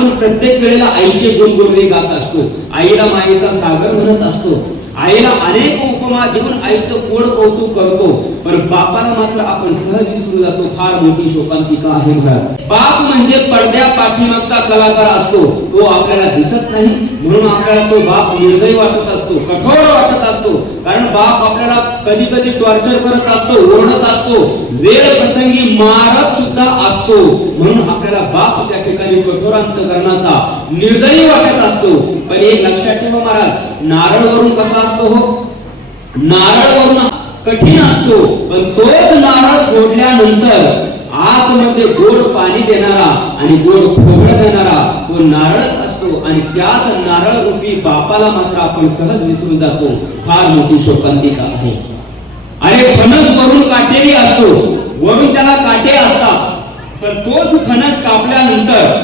आपण प्रत्येक वेळेला आईचे गुणगुणवे गात असतो, आईला मायेचा सागर म्हणत असतो, आईला अनेक उपमा देऊन आईचं कोड कौतुक करतो, पण बापाला मात्र आपण सहज विसरून जातो. फार मोठी शोकांतिका आहे महाराज. बाप म्हणजे पडद्या पाठीमागचा कलाकार असतो, तो आपल्याला दिसत नाही म्हणून आपल्याला तो बाप निर्दयी वाटत असतो, कठोर वाटत असतो. कारण बाप आपल्याला कधी कधी टॉर्चर करत असतो, ओरडत असतो, वेळ प्रसंगी मारत सुद्धा असतो, म्हणून आपल्याला बाप त्या ठिकाणी कठोरांतकरणाचा निर्दयी वाटत असतो. पण एक लक्षात ठेवा महाराज, नारळ वरून कसा असतो हो, नारळ वरून कठीण असतो, पण तोच नारळ फोडल्यानंतर आतमध्ये गोड पाणी देणारा आणि गोड खोबरं देणारा तो नारळच असतो. आणि त्याच नारळ रूपी बापाला मात्र आपण सहज विसरून जातो. फार मोठी शोकांतिका आहे. अरे फणस वरून काटेरी असतो, वरून त्याला काटे असतात, पण तोच फणस कापल्यानंतर